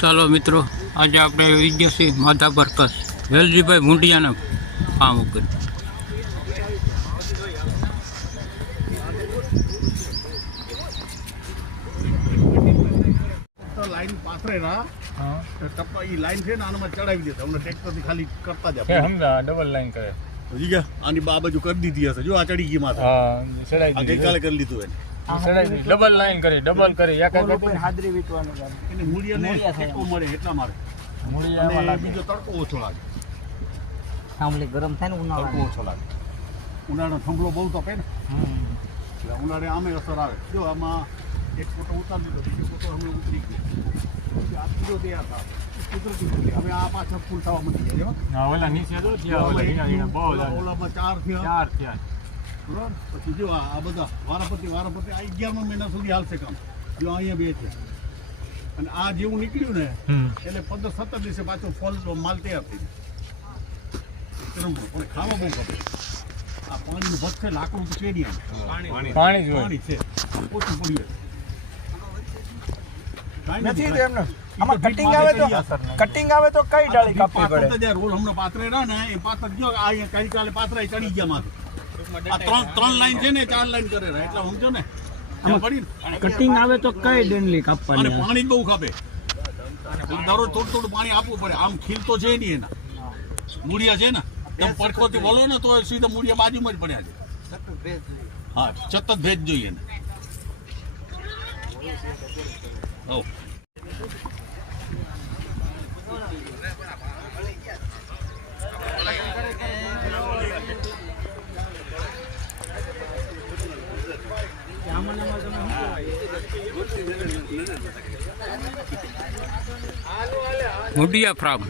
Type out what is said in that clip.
ચાલો મિત્રો, આજે આપણે આવી ગયા છીએ માધાપર કચ્છ વેલજીભાઈ ભૂંડિયાના ફાર્મ ઉપર. લાઈન પાથરે ના ટપ્પા ઈ લાઈન છે ને આનામાં ચડાવી દેતા હમણાં ટ્રેક્ટરથી ખાલી કરતા જાય સમજા ડબલ લાઈન કરે સમજી ગયા. આની બા બાજુ કરી દીધી હશે, જો આ ચડી ગઈ માથે. આ ગઈકાલે કરી લીધું એને ડબલ લાઈન કરી ડબલ કરી હાજરી વીટવાનું કામ. એને મૂળિયાને ટેકો મળે એટલા માટે. અને બીજો તડકો ઓછો લાગે. આમલે ગરમ થાય ને તડકો ઉનાળામાં. ઓછો લાગે. ઉનાળાનો થંભલો બહુ તપે ને એટલે ઉનાળે આમે અસર આવે. જો આમાં એક ફોટો ઉતારી દીધો, બીજો ફોટો હમણાં ઉતરી ગયો. આ બીજો તૈયાર થાય કુદરતી ફૂલ. હવે આ પાછળ ફૂલ થવા મળી જાય. ઓલા નીચે તો ઓલામાં 4 થયા. બરાબર. પછી જો આ બધા વારાપતિ આ 11મા મહિના સુધી હાલશે કામ. જો અહીંયા બે છે અને આ જેવું નીકળ્યું ને એટલે 15-17 દિવસે પાછો ફોલ માલ તૈયાર થઈ જાય. પણ ખાવા બહુ ગમે. આ પાણીનું ભત છે, લાકડું તો છે નહીં. પાણી પાણી છે, ઓછું પડ્યું નથી તો એમને આમાં કટિંગ આવે તો કઈ ડાળી કાપવી પડે? રોલ હમણાં પાથરે ને એ પાથર જો આ કઈ કાલે પાથરા ચડી ગયા માથે. આ ત્રણ લાઈન છે ને 4 લાઈન કરે એટલે સમજો ને. કટિંગ આવે તો કઈ ડંડલી અને કાપવાની? પાણી જ બહુ ખાપે. દરરોજ થોડું પાણી આપવું પડે. આમ ખીલ તો છે નહીં એના. મૂળિયા છે ને તમે પડખોથી બોલો ને તો સીધા મૂળિયા બાજુમાં જ પડ્યા છે. હા, સતત ભેજ જોઈએ ને. હો ભૂંડિયા ફાર્મ.